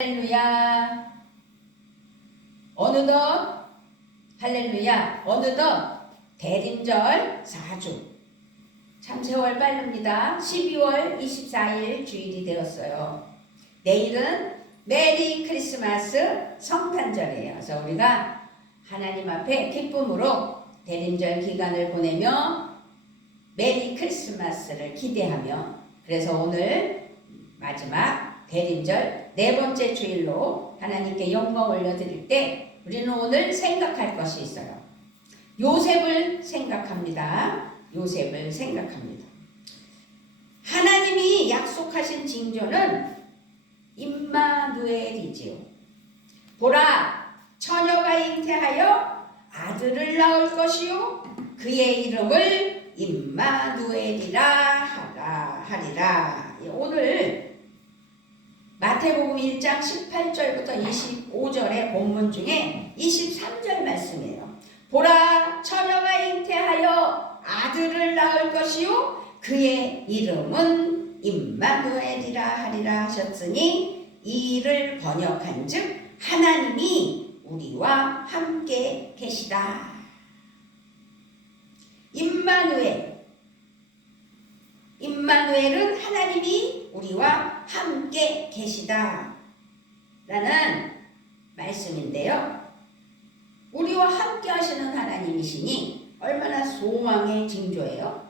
할렐루야. 어느덧 대림절 4주. 참 세월 빠릅니다. 12월 24일 주일이 되었어요. 내일은 메리 크리스마스 성탄절이에요. 그래서 우리가 하나님 앞에 기쁨으로 대림절 기간을 보내며 메리 크리스마스를 기대하며, 그래서 오늘 마지막 대림절 네 번째 주일로 하나님께 영광 올려드릴 때 우리는 오늘 생각할 것이 있어요. 요셉을 생각합니다. 하나님이 약속하신 징조는 임마누엘이지요. 보라, 처녀가 잉태하여 아들을 낳을 것이요 그의 이름을 임마누엘이라 하리라. 오늘 마태복음 1장 18절부터 25절의 본문 중에 23절 말씀이에요. 보라, 처녀가 잉태하여 아들을 낳을 것이요 그의 이름은 임마누엘이라 하리라 하셨으니, 이 일을 번역한즉 하나님이 우리와 함께 계시다. 임마누엘은 하나님이 우리와 함께 계시다 라는 말씀인데요. 우리와 함께 하시는 하나님이시니 얼마나 소망의 징조예요.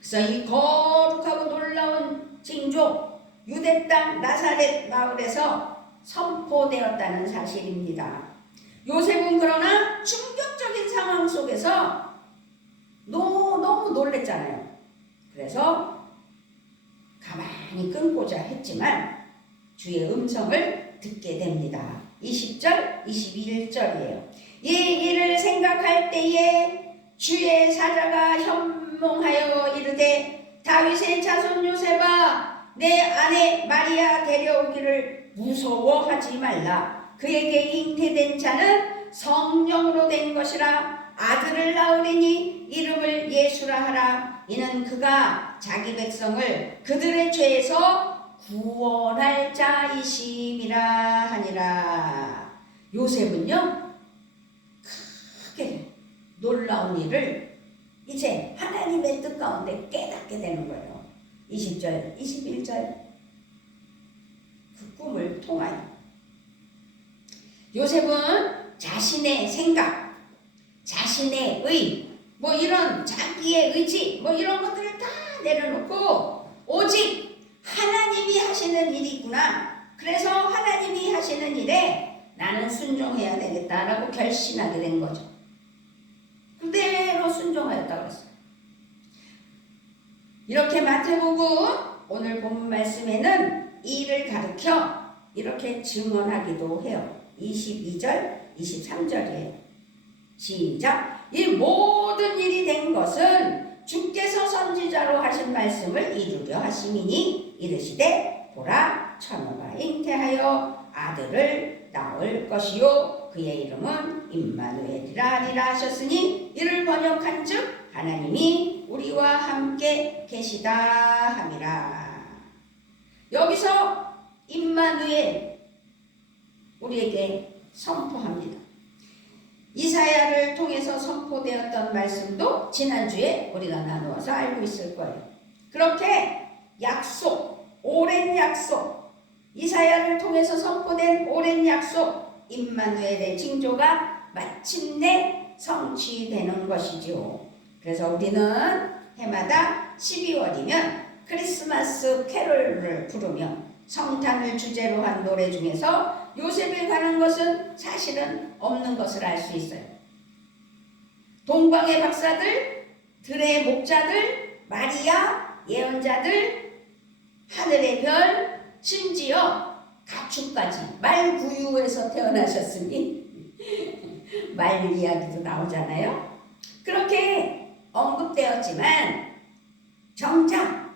그래서 이 거룩하고 놀라운 징조, 유대 땅 나사렛 마을에서 선포되었다는 사실입니다. 요셉은 그러나 충격적인 상황 속에서 너무 놀랬잖아요. 그래서 가만히 끊고자 했지만 주의 음성을 듣게 됩니다. 20절, 21절이에요. 이 일을 생각할 때에 주의 사자가 현몽하여 이르되, 다윗의 자손 요셉아, 내 아내 마리아 데려오기를 무서워하지 말라. 그에게 잉태된 자는 성령으로 된 것이라. 아들을 낳으리니 이름을 예수라 하라. 이는 그가 자기 백성을 그들의 죄에서 구원할 자이심이라 하니라. 요셉은요, 크게 놀라운 일을 이제 하나님의 뜻 가운데 깨닫게 되는 거예요. 20절, 21절 그 꿈을 통하여 요셉은 자신의 생각, 자신의 이런 자기의 의지 이런 것들을 다 내려놓고 오직 하나님이 하시는 일이구나, 그래서 하나님이 하시는 일에 나는 순종해야 되겠다라고 결심하게 된 거죠. 그대로 순종하였다고 했어요. 이렇게 마태복음 오늘 본문 말씀에는 이 일을 가르쳐 이렇게 증언하기도 해요. 22절, 23절이에요. 시작. 이 모든 일이 된 것은 주께서 선지자로 하신 말씀을 이루려 하심이니, 이르시되 보라, 처녀가 잉태하여 아들을 낳을 것이요 그의 이름은 임마누엘이라 하리라 하셨으니, 이를 번역한즉 하나님이 우리와 함께 계시다 함이라. 여기서 임마누엘 우리에게 선포합니다. 이사야를 통해서 선포되었던 말씀도 지난주에 우리가 나누어서 알고 있을 거예요. 그렇게 오랜 약속, 이사야를 통해서 선포된 오랜 약속, 임마누엘의 징조가 마침내 성취되는 것이지요. 그래서 우리는 해마다 12월이면 크리스마스 캐롤을 부르며 성탄을 주제로 한 노래 중에서 요셉에 관한 것은 사실은 없는 것을 알 수 있어요. 동방의 박사들, 들의 목자들, 마리아, 예언자들, 하늘의 별, 심지어 가축까지 말구유에서 태어나셨으니 말 이야기도 나오잖아요. 그렇게 언급되었지만 정작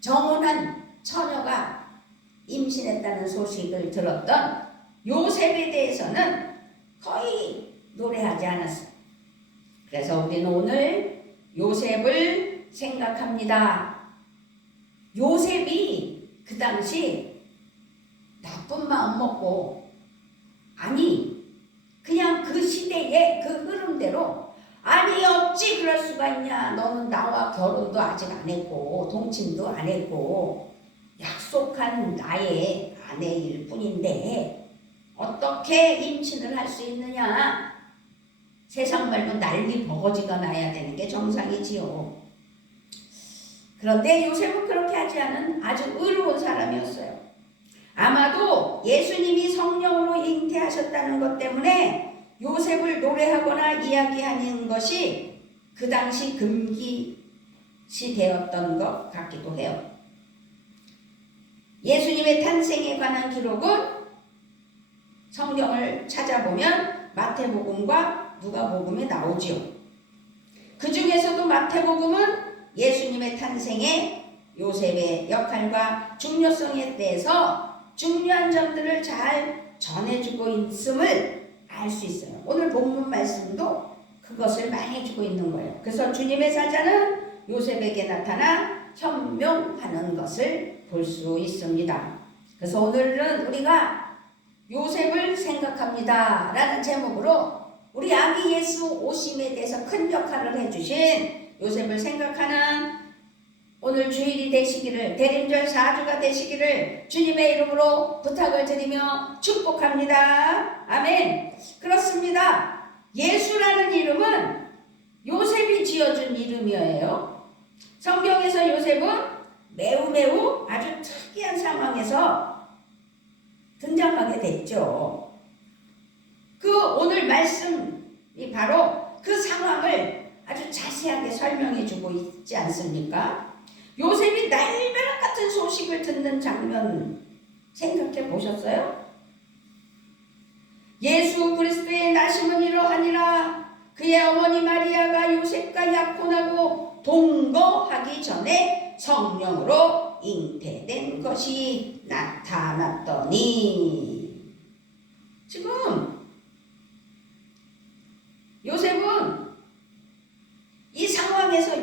정혼한 처녀가 임신했다는 소식을 들었던 요셉에 대해서는 거의 노래하지 않았어요. 그래서 우리는 오늘 요셉을 생각합니다. 요셉이 그 당시 먹고, 아니 그냥 그 시대의 그 흐름대로, 아니 어찌 그럴 수가 있냐, 너는 나와 결혼도 아직 안 했고 동침도 안 했고 약속한 나의 아내일 뿐인데 어떻게 임신을 할 수 있느냐. 세상 말로 난리 버거지가 나야 되는 게 정상이지요. 그런데 요셉은 그렇게 하지 않은 아주 의로운 사람이었어요. 아마도 예수님이 성령으로 잉태하셨다는 것 때문에 요셉을 노래하거나 이야기하는 것이 그 당시 금기시되었던 것 같기도 해요. 예수님의 탄생에 관한 기록은 성경을 찾아보면 마태복음과 누가복음에 나오지요. 그 중에서도 마태복음은 예수님의 탄생에 요셉의 역할과 중요성에 대해서 중요한 점들을 잘 전해주고 있음을 알 수 있어요. 오늘 본문 말씀도 그것을 말해주고 있는 거예요. 그래서 주님의 사자는 요셉에게 나타나 현명하는 것을 볼 수 있습니다. 그래서 오늘은 우리가 요셉을 생각합니다 라는 제목으로 우리 아기 예수 오심에 대해서 큰 역할을 해주신 요셉을 생각하는 오늘 주일이 되시기를, 대림절 4주가 되시기를 주님의 이름으로 부탁을 드리며 축복합니다. 아멘. 그렇습니다. 예수라는 이름은 요셉이 지어준 이름이에요. 성경에서 요셉은 매우 아주 특이한 상황에서 등장하게 됐죠. 그 오늘 말씀이 바로 그 상황을 아주 자세하게 설명해 주고 있지 않습니까? 요셉이 날벼락 같은 소식을 듣는 장면 생각해 보셨어요? 예수 그리스도의 나심은 이러하니라. 그의 어머니 마리아가 요셉과 약혼하고 동거하기 전에 성령으로 잉태된 것이 나타났더니. 지금 요셉은 이 상황에서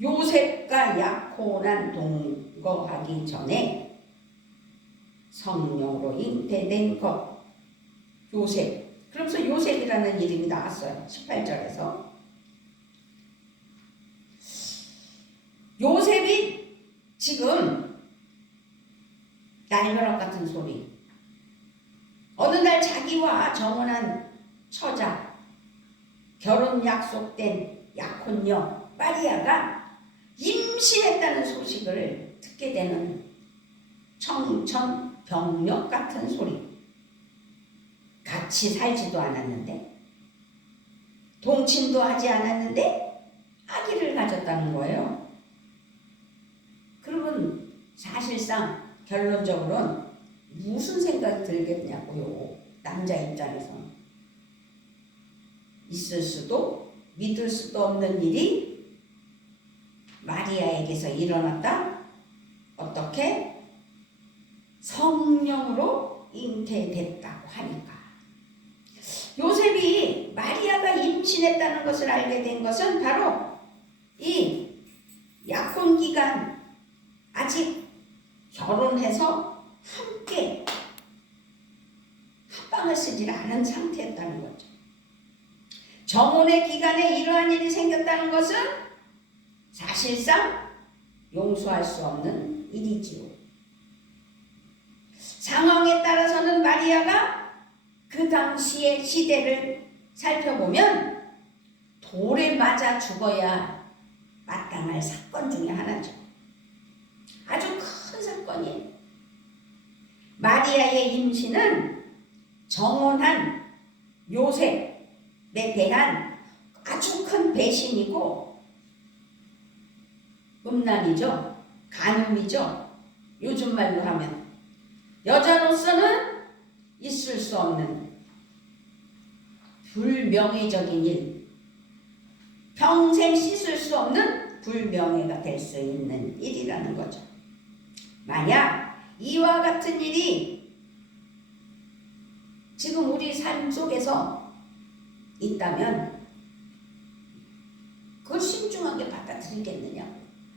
요셉과 약혼한 동거하기 전에 성령으로 잉태된 것. 요셉. 그러면서 요셉이라는 이름이 나왔어요. 18절에서. 요셉이 지금 날벼락 같은 소리. 어느 날 자기와 정혼한 처자, 결혼 약속된 약혼녀 마리아가 임신했다는 소식을 듣게 되는 청천벽력 같은 소리. 같이 살지도 않았는데, 동침도 하지 않았는데 아기를 가졌다는 거예요. 그러면 사실상 결론적으로는 무슨 생각이 들겠냐고요. 남자 입장에서는. 있을 수도 믿을 수도 없는 일이 마리아에게서 일어났다? 어떻게? 성령으로 잉태됐다고 하니까. 요셉이 마리아가 임신했다는 것을 알게 된 것은 바로 이 약혼 기간, 아직 결혼해서 함께 합방을 쓰지 않은 상태였다는 거죠. 정혼의 기간에 이러한 일이 생겼다는 것은 사실상 용서할 수 없는 일이지요. 상황에 따라서는 마리아가 그 당시의 시대를 살펴보면 돌에 맞아 죽어야 마땅할 사건 중에 하나죠. 아주 큰 사건이에요. 마리아의 임신은 정혼한 요셉에 대한 아주 큰 배신이고 음란이죠. 간음이죠. 요즘 말로 하면 여자로서는 있을 수 없는 불명예적인 일, 평생 씻을 수 없는 불명예가 될 수 있는 일이라는 거죠. 만약 이와 같은 일이 지금 우리 삶 속에서 있다면 그걸 신중하게 받아들이겠느냐고,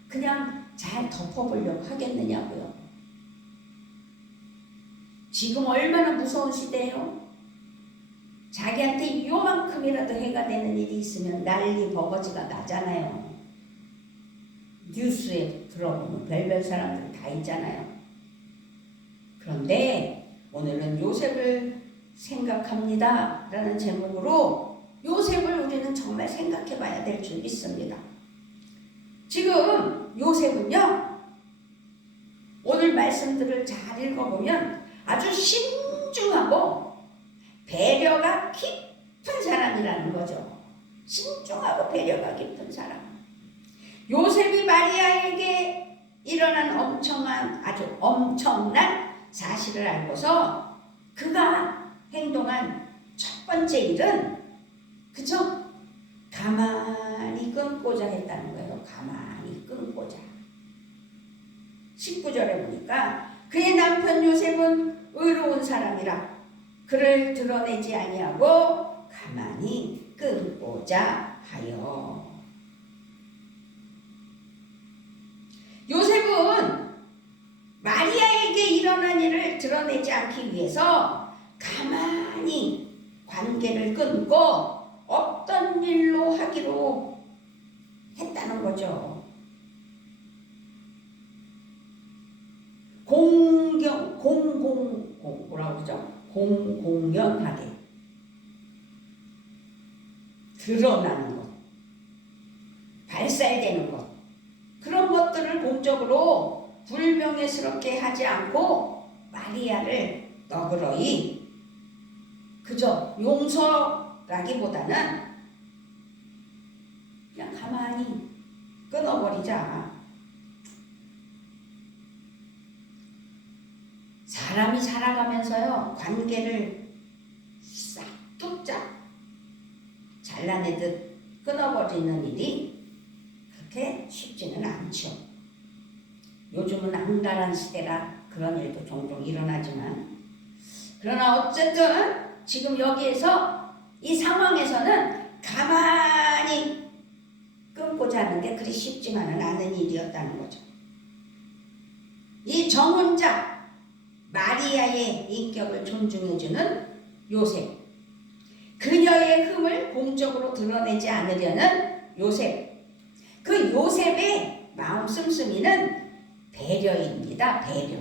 그냥 잘 덮어보려고 하겠느냐고요. 지금 얼마나 무서운 시대예요. 자기한테 요만큼이라도 해가 되는 일이 있으면 난리 버거지가 나잖아요. 뉴스에 들어보면 별별 사람들 다 있잖아요. 그런데 오늘은 요셉을 생각합니다 라는 제목으로 요셉을 우리는 정말 생각해 봐야 될 줄 믿습니다. 지금 요셉은요, 오늘 말씀들을 잘 읽어보면 아주 신중하고 배려가 깊은 사람이라는 거죠. 신중하고 배려가 깊은 사람. 요셉이 마리아에게 일어난 아주 엄청난 사실을 알고서 그가 행동한 첫 번째 일은, 그죠? 가만히 끊고자 했다는 거예요. 가만히 끊고자. 19절에 보니까 그의 남편 요셉은 의로운 사람이라 그를 드러내지 아니하고 가만히 끊고자 하여. 요셉은 마리아에게 일어난 일을 드러내지 않기 위해서 가만히 관계를 끊고 없던 일로 하기로 했다는 거죠. 뭐라고 그러죠? 공공연하게 드러나는 것, 발살되는 것, 그런 것들을 공적으로 불명예스럽게 하지 않고 마리아를 너그러이, 그저 용서라기보다는 그냥 가만히 끊어버리자. 사람이 살아가면서요, 관계를 싹 뚝딱 잘라내듯 끊어버리는 일이 그렇게 쉽지는 않죠. 요즘은 앙달한 시대라 그런 일도 종종 일어나지만, 그러나 어쨌든 지금 여기에서 이 상황에서는 가만히 끊고자 하는 게 그리 쉽지만은 않은 일이었다는 거죠. 이 정혼자 마리아의 인격을 존중해주는 요셉, 그녀의 흠을 공적으로 드러내지 않으려는 요셉, 그 요셉의 마음 씀씀이는 배려입니다. 배려.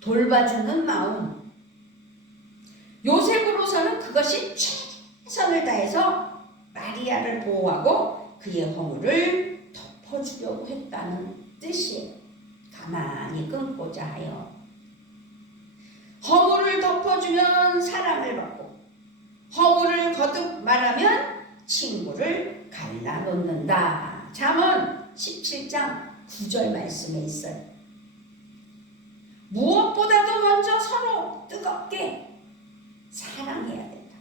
돌봐주는 마음. 요셉으로서는 그것이 최선을 다해서 마리아를 보호하고 그의 허물을 덮어주려고 했다는 뜻이에요. 가만히 끊고자 하여. 허물을 덮어주면 사랑을 받고, 허물을 거듭 말하면 친구를 갈라놓는다. 잠언 17장 9절 말씀에 있어요. 무엇보다도 먼저 서로 뜨겁게 사랑해야 된다.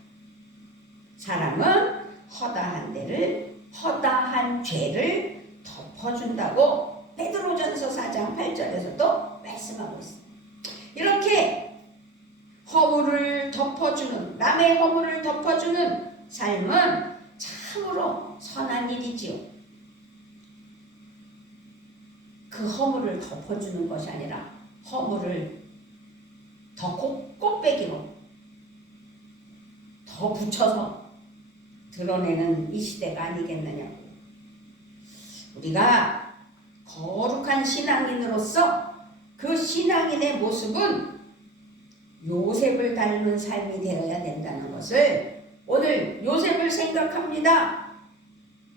사랑은 허다한 죄를 덮어준다고 베드로전서 4장 8절에서도 말씀하고 있습니다. 이렇게 허물을 덮어주는, 남의 허물을 덮어주는 삶은 참으로 선한 일이지요. 그 허물을 덮어주는 것이 아니라 허물을 더 꼭배기로 더 붙여서 드러내는 이 시대가 아니겠느냐고. 우리가 거룩한 신앙인으로서 그 신앙인의 모습은 요셉을 닮은 삶이 되어야 된다는 것을 오늘 요셉을 생각합니다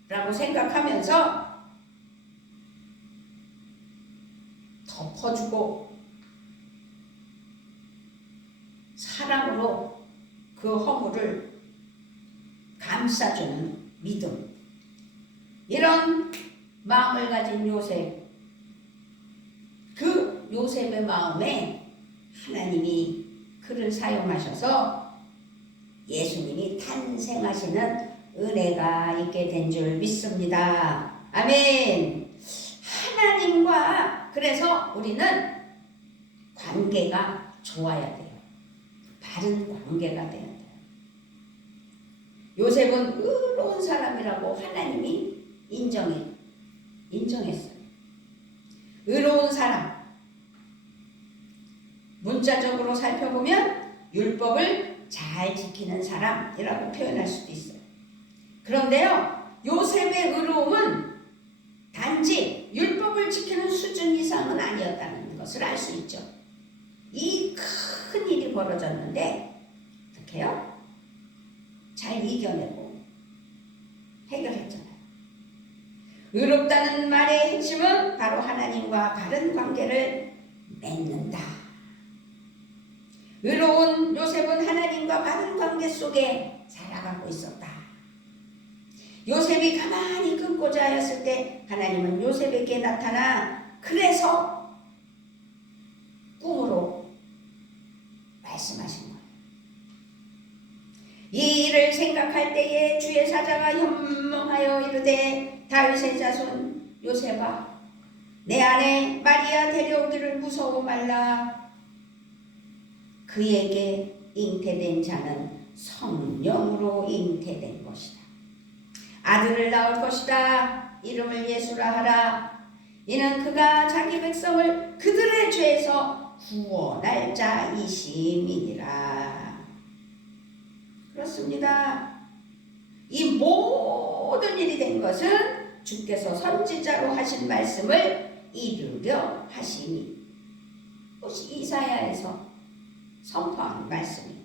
라고 생각하면서 덮어주고 사랑으로 그 허물을 감싸주는 믿음, 이런 마음을 가진 요셉, 그 요셉의 마음에 하나님이 그를 사용하셔서 예수님이 탄생하시는 은혜가 있게 된 줄 믿습니다. 아멘. 하나님과 그래서 우리는 관계가 좋아야 돼요. 바른 관계가 돼야 돼요. 요셉은 의로운 사람이라고 하나님이 인정했어요. 의로운 사람. 문자적으로 살펴보면 율법을 잘 지키는 사람이라고 표현할 수도 있어요. 그런데요, 요셉의 의로움은 단지 율법을 지키는 수준 이상은 아니었다는 것을 알 수 있죠. 이 큰 일이 벌어졌는데 어떻게요? 잘 이겨내고 해결했잖아요. 의롭다는 말의 핵심은 바로 하나님과 바른 관계를 맺는다. 의로운 요셉은 하나님과 바른 관계 속에 살아가고 있었다. 요셉이 가만히 끊고자 하였을 때 하나님은 요셉에게 나타나 그래서 꿈으로 말씀하신 거예요. 이 일을 생각할 때에 주의 사자가 현몽하여 이르되 다윗의 자손 요셉아 내 아내 마리아 데려오기를 무서워 말라. 그에게 잉태된 자는 성령으로 잉태된 것이다. 아들을 낳을 것이다. 이름을 예수라 하라. 이는 그가 자기 백성을 그들의 죄에서 구원할 자이심이니라. 그렇습니다. 이 모든 일이 된 것은 주께서 선지자로 하신 말씀을 이루려 하시니, 혹시 이사야에서 선포한 말씀이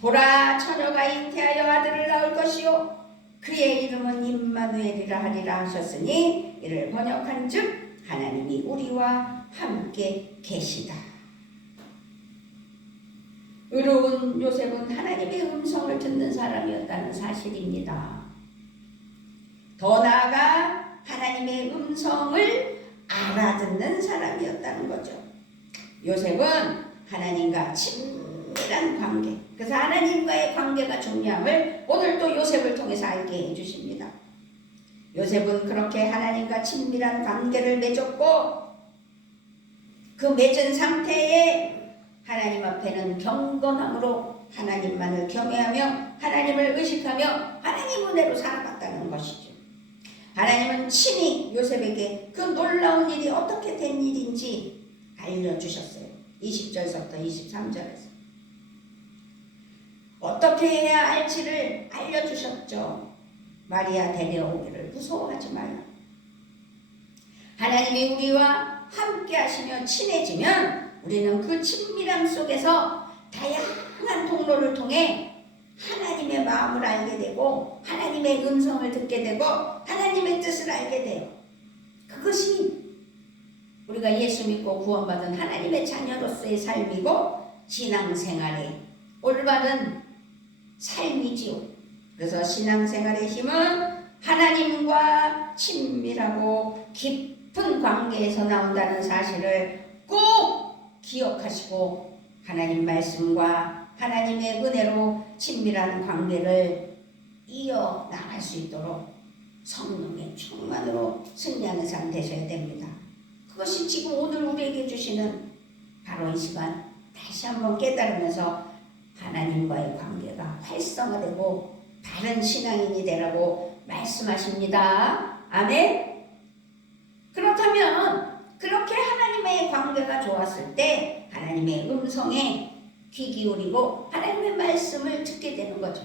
보라 처녀가 잉태하여 아들을 낳을 것이요 그의 이름은 임마누엘이라 하리라 하셨으니 이를 번역한 즉 하나님이 우리와 함께 계시다. 의로운 요셉은 하나님의 음성을 듣는 사람이었다는 사실입니다. 더 나아가 하나님의 음성을 알아듣는 사람이었다는 거죠. 요셉은 하나님과 친밀한 관계, 그래서 하나님과의 관계가 중요함을 오늘 또 요셉을 통해서 알게 해주십니다. 요셉은 그렇게 하나님과 친밀한 관계를 맺었고 그 맺은 상태에 하나님 앞에는 경건함으로 하나님만을 경외하며 하나님을 의식하며 하나님 은혜로 살아갔다는 것이죠. 하나님은 친히 요셉에게 그 놀라운 일이 어떻게 된 일인지 알려주셨어요. 20절부터 23절에서 어떻게 해야 할지를 알려주셨죠. 마리아 데려오기를 무서워하지 말라. 하나님이 우리와 함께 하시며 친해지면 우리는 그 친밀함 속에서 다양한 통로를 통해 하나님의 마음을 알게 되고 하나님의 음성을 듣게 되고 하나님의 뜻을 알게 돼요. 그것이 우리가 예수 믿고 구원받은 하나님의 자녀로서의 삶이고 신앙생활의 올바른 삶이지요. 그래서 신앙생활의 힘은 하나님과 친밀하고 깊은 관계에서 나온다는 사실을 꼭 기억하시고 하나님 말씀과 하나님의 은혜로 친밀한 관계를 이어나갈 수 있도록 성령의 충만으로 승리하는 삶 되셔야 됩니다. 그것이 지금 오늘 우리에게 주시는 바로 이 시간 다시 한번 깨달으면서 하나님과의 관계가 활성화되고 바른 신앙인이 되라고 말씀하십니다. 아멘. 그렇다면 그렇게 하나님의 관계가 좋았을 때 하나님의 음성에 귀 기울이고 하나님의 말씀을 듣게 되는 거죠.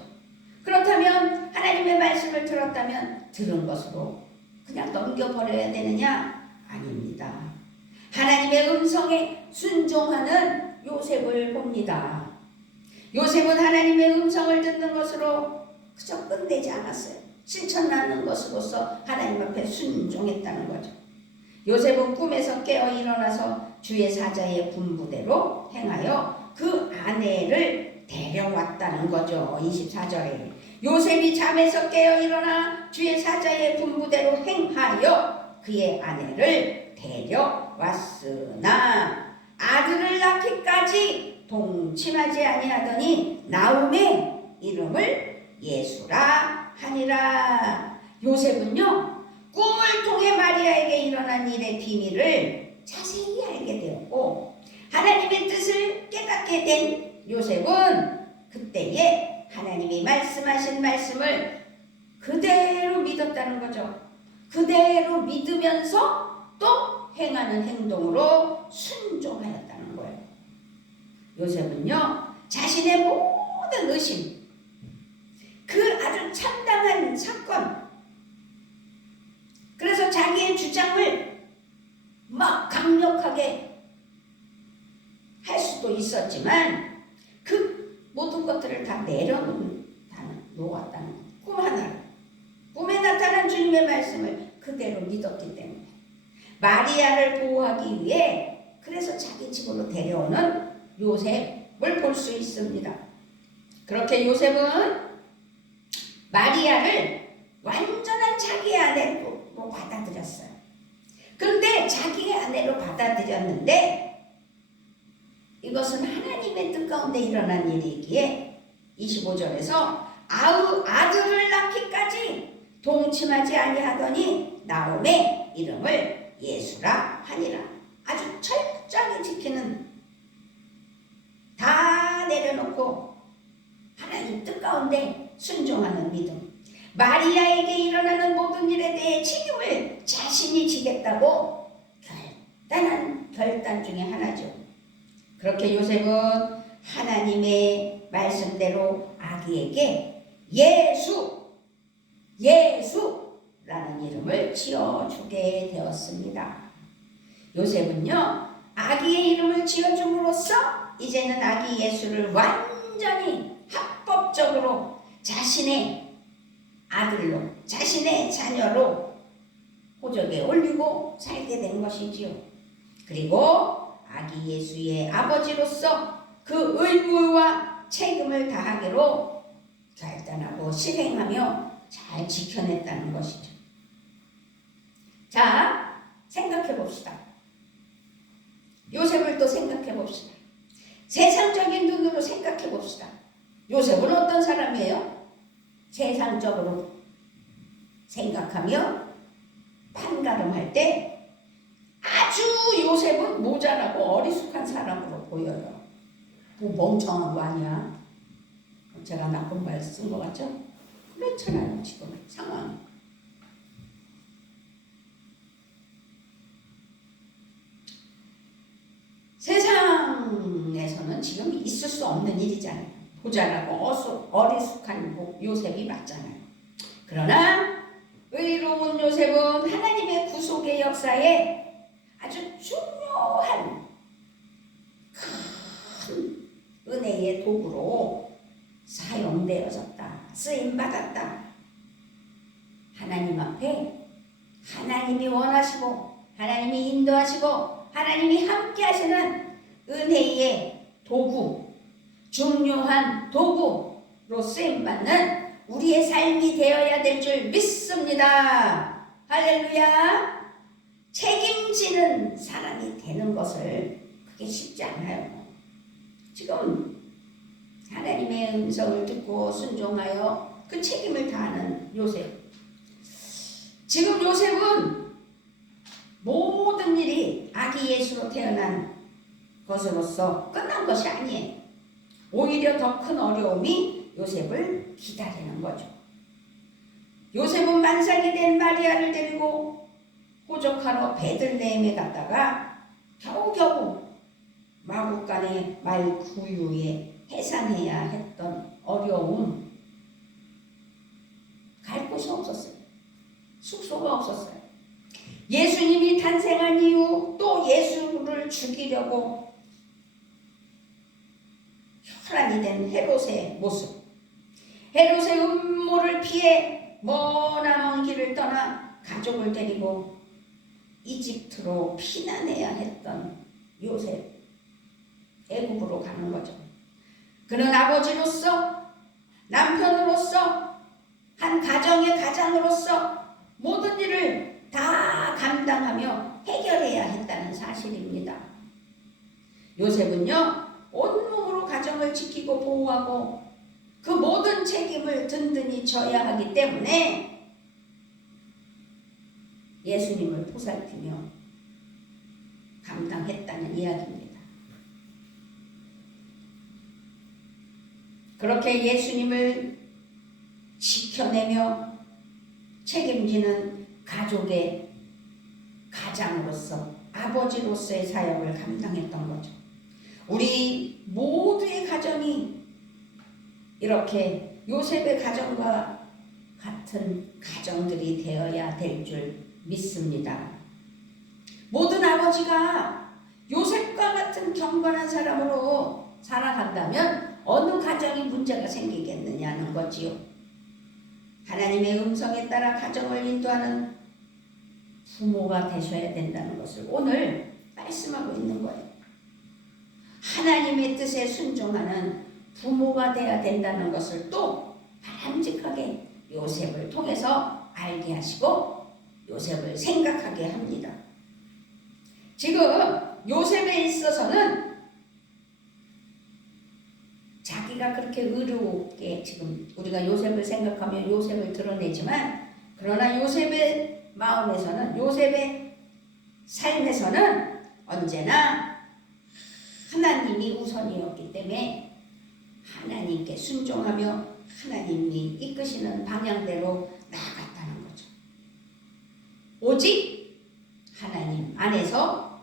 그렇다면 하나님의 말씀을 들었다면 들은 것으로 그냥 넘겨버려야 되느냐? 아닙니다. 하나님의 음성에 순종하는 요셉을 봅니다. 요셉은 하나님의 음성을 듣는 것으로 그저 끝내지 않았어요. 실천하는 것으로서 하나님 앞에 순종했다는 거죠. 요셉은 꿈에서 깨어 일어나서 주의 사자의 분부대로 행하여 그 아내를 데려왔다는 거죠. 24절에 요셉이 잠에서 깨어 일어나 주의 사자의 분부대로 행하여 그의 아내를 데려왔으나 아들을 낳기까지 동침하지 아니하더니 나움의 이름을 예수라 하니라. 요셉은요 꿈을 통해 마리아에게 일어난 일의 비밀을 자세히 알게 되었고 하나님의 뜻을 깨닫게 된 요셉은 그때에 하나님이 말씀하신 말씀을 그대로 믿었다는 거죠. 그대로 믿으면서 또 행하는 행동으로 순종하였다는 거예요. 요셉은요, 자신의 모든 의심, 그 아주 참담한 사건, 그래서 자기의 주장을 막 강력하게 할 수도 있었지만 그 모든 것들을 다 내려놓았다는 꿈 하나를, 꿈에 나타난 주님의 말씀을 그대로 믿었기 때문에 마리아를 보호하기 위해 그래서 자기 집으로 데려오는 요셉을 볼 수 있습니다. 그렇게 요셉은 마리아를 완전한 자기의 아내로 받아들였어요. 그런데 자기의 아내로 받아들였는데 이것은 하나님의 뜻 가운데 일어난 일이기에 25절에서 아들을 낳기까지 동침하지 아니하더니 나옴의 이름을 예수라 하니라. 아주 철저히 지키는, 다 내려놓고 하나님 뜻 가운데 순종하는 믿음. 마리아에게 일어나는 모든 일에 대해 책임을 자신이 지겠다고 결단한 결단 중에 하나죠. 그렇게 요셉은 하나님의 말씀대로 아기에게 예수라는 이름을 지어주게 되었습니다. 요셉은요, 아기의 이름을 지어줌으로써 이제는 아기 예수를 완전히 합법적으로 자신의 아들로, 자신의 자녀로 호적에 올리고 살게 된 것이지요. 그리고 아기 예수의 아버지로서 그 의무와 책임을 다하기로 결단하고 실행하며 잘 지켜냈다는 것이죠. 자, 생각해 봅시다. 요셉을 또 생각해 봅시다. 세상적인 눈으로 생각해 봅시다. 요셉은 어떤 사람이에요? 세상적으로 생각하며 판가름할 때 아주 요셉은 모자라고 어리숙한 사람으로 보여요. 뭐 멍청한 거 아니야? 제가 나쁜 말 쓴 것 같죠? 그렇잖아요, 지금 상황. 세상에서는 지금 있을 수 없는 일이잖아요. 모자라고 어리숙한 요셉이 맞잖아요. 그러나 의로운 요셉은 하나님의 구속의 역사에 아주 중요한 큰 은혜의 도구로 사용되어졌다. 쓰임받았다. 하나님 앞에 하나님이 원하시고 하나님이 인도하시고 하나님이 함께 하시는 은혜의 도구, 중요한 도구로 쓰임받는 우리의 삶이 되어야 될 줄 믿습니다. 할렐루야. 책임지는 사람이 되는 것을 그게 쉽지 않아요. 지금 하나님의 음성을 듣고 순종하여 그 책임을 다하는 요셉. 지금 요셉은 모든 일이 아기 예수로 태어난 것으로서 끝난 것이 아니에요. 오히려 더 큰 어려움이 요셉을 기다리는 거죠. 요셉은 만삭이 된 마리아를 데리고 호적하러 베들레헴에 갔다가 겨우겨우 마구간의 말구유에 해산해야 했던 어려움, 갈 곳이 없었어요. 숙소가 없었어요. 예수님이 탄생한 이후 또 예수를 죽이려고 혈안이 된 헤롯의 모습, 헤롯의 음모를 피해 머나먼 길을 떠나 가족을 데리고 이집트로 피난해야 했던 요셉, 애굽으로 가는 거죠. 그는 아버지로서, 남편으로서, 한 가정의 가장으로서 모든 일을 다 감당하며 해결해야 했다는 사실입니다. 요셉은요, 온몸으로 가정을 지키고 보호하고 그 모든 책임을 든든히 져야 하기 때문에 예수님을 보살피며 감당했다는 이야기입니다. 그렇게 예수님을 지켜내며 책임지는 가족의 가장으로서, 아버지로서의 사역을 감당했던 거죠. 우리 모두의 가정이 이렇게 요셉의 가정과 같은 가정들이 되어야 될 줄 믿습니다. 모든 아버지가 요셉과 같은 경건한 사람으로 살아간다면 어느 가정이 문제가 생기겠느냐는 거지요. 하나님의 음성에 따라 가정을 인도하는 부모가 되셔야 된다는 것을 오늘 말씀하고 있는 거예요. 하나님의 뜻에 순종하는 부모가 되어야 된다는 것을 또 바람직하게 요셉을 통해서 알게 하시고 요셉을 생각하게 합니다. 지금 요셉에 있어서는 자기가 그렇게 의롭게 지금 우리가 요셉을 생각하면 요셉을 드러내지만 그러나 요셉의 마음에서는 요셉의 삶에서는 언제나 하나님이 우선이었기 때문에 하나님께 순종하며 하나님이 이끄시는 방향대로 나아갔다는 거죠. 오직 하나님 안에서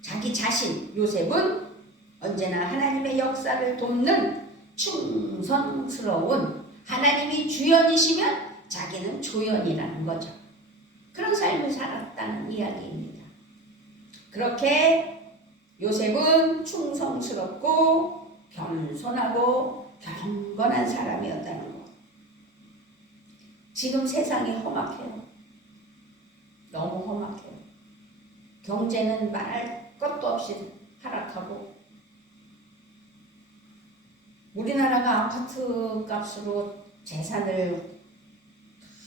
자기 자신 요셉은 언제나 하나님의 역사를 돕는 충성스러운 하나님이 주연이시면 자기는 조연이라는 거죠. 그런 삶을 살았다는 이야기입니다. 그렇게 요셉은 충성스럽고 겸손하고 경건한 사람이었다는 것. 지금 세상이 험악해요. 너무 험악해요. 경제는 말할 것도 없이 하락하고 우리나라가 아파트 값으로 재산을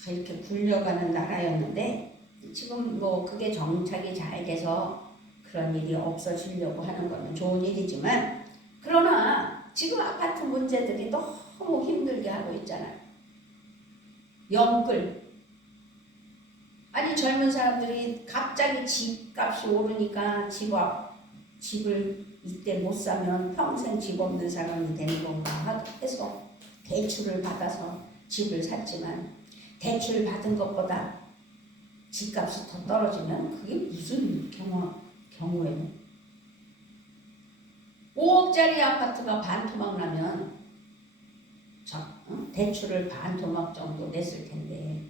이렇게 굴려가는 나라였는데 지금 뭐 그게 정착이 잘 돼서 그런 일이 없어지려고 하는 거는 좋은 일이지만 그러나 지금 아파트 문제들이 너무 힘들게 하고 있잖아요. 영끌. 아니 젊은 사람들이 갑자기 집값이 오르니까 집을 이때 못 사면 평생 집 없는 사람이 되는 건가 해서 대출을 받아서 집을 샀지만 대출 받은 것보다 집값이 더 떨어지면 그게 무슨 경우예요? 5억짜리 아파트가 반토막 나면 대출을 반토막 정도 냈을 텐데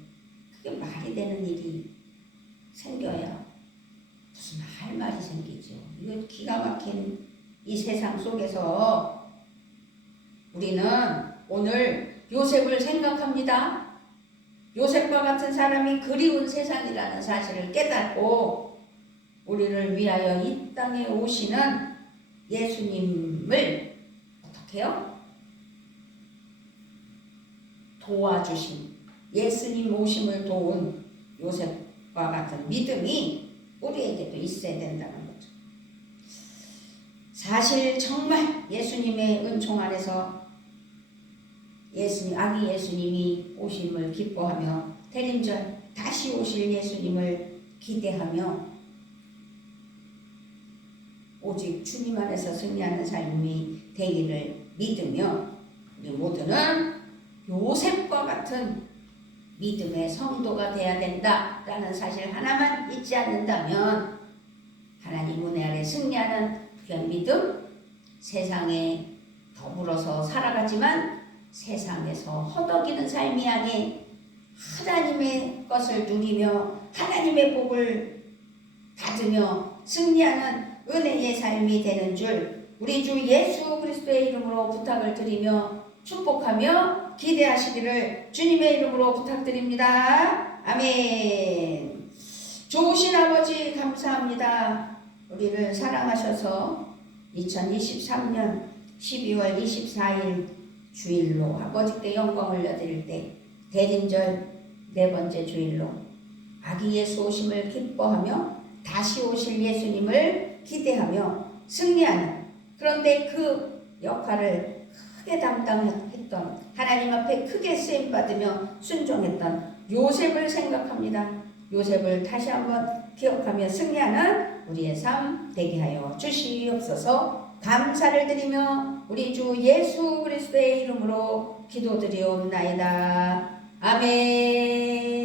그게 말이 되는 일이 생겨야 무슨 할 말이 생기죠. 이거 기가 막힌 이 세상 속에서 우리는 오늘 요셉을 생각합니다. 요셉과 같은 사람이 그리운 세상이라는 사실을 깨닫고 우리를 위하여 이 땅에 오시는 예수님을 어떻게 해요? 도와주신 예수님 오심을 도운 요셉과 같은 믿음이 우리에게도 있어야 된다는 거죠. 사실 정말 예수님의 은총 안에서 아기 예수님이 오심을 기뻐하며 대림절 다시 오실 예수님을 기대하며 오직 주님 안에서 승리하는 삶이 되기를 믿으며 우리 모두는 요셉과 같은 믿음의 성도가 되어야 된다라는 사실 하나만 잊지 않는다면 하나님 은혜 아래 승리하는 귀한 믿음, 세상에 더불어서 살아가지만 세상에서 허덕이는 삶이 아닌 하나님의 것을 누리며 하나님의 복을 받으며 승리하는 은혜의 삶이 되는 줄 우리 주 예수 그리스도의 이름으로 부탁을 드리며 축복하며 기대하시기를 주님의 이름으로 부탁드립니다. 아멘. 좋으신 아버지 감사합니다. 우리를 사랑하셔서 2023년 12월 24일 주일로 아버지께 영광을 올려드릴 때 대림절 네 번째 주일로 아기 예수 오심을 기뻐하며 다시 오실 예수님을 기대하며 승리하는 그런데 그 역할을 크게 담당했던 하나님 앞에 크게 쓰임받으며 순종했던 요셉을 생각합니다. 요셉을 다시 한번 기억하며 승리하는 우리의 삶 되게 하여 주시옵소서. 감사를 드리며 우리 주 예수 그리스도의 이름으로 기도드리옵나이다. 아멘.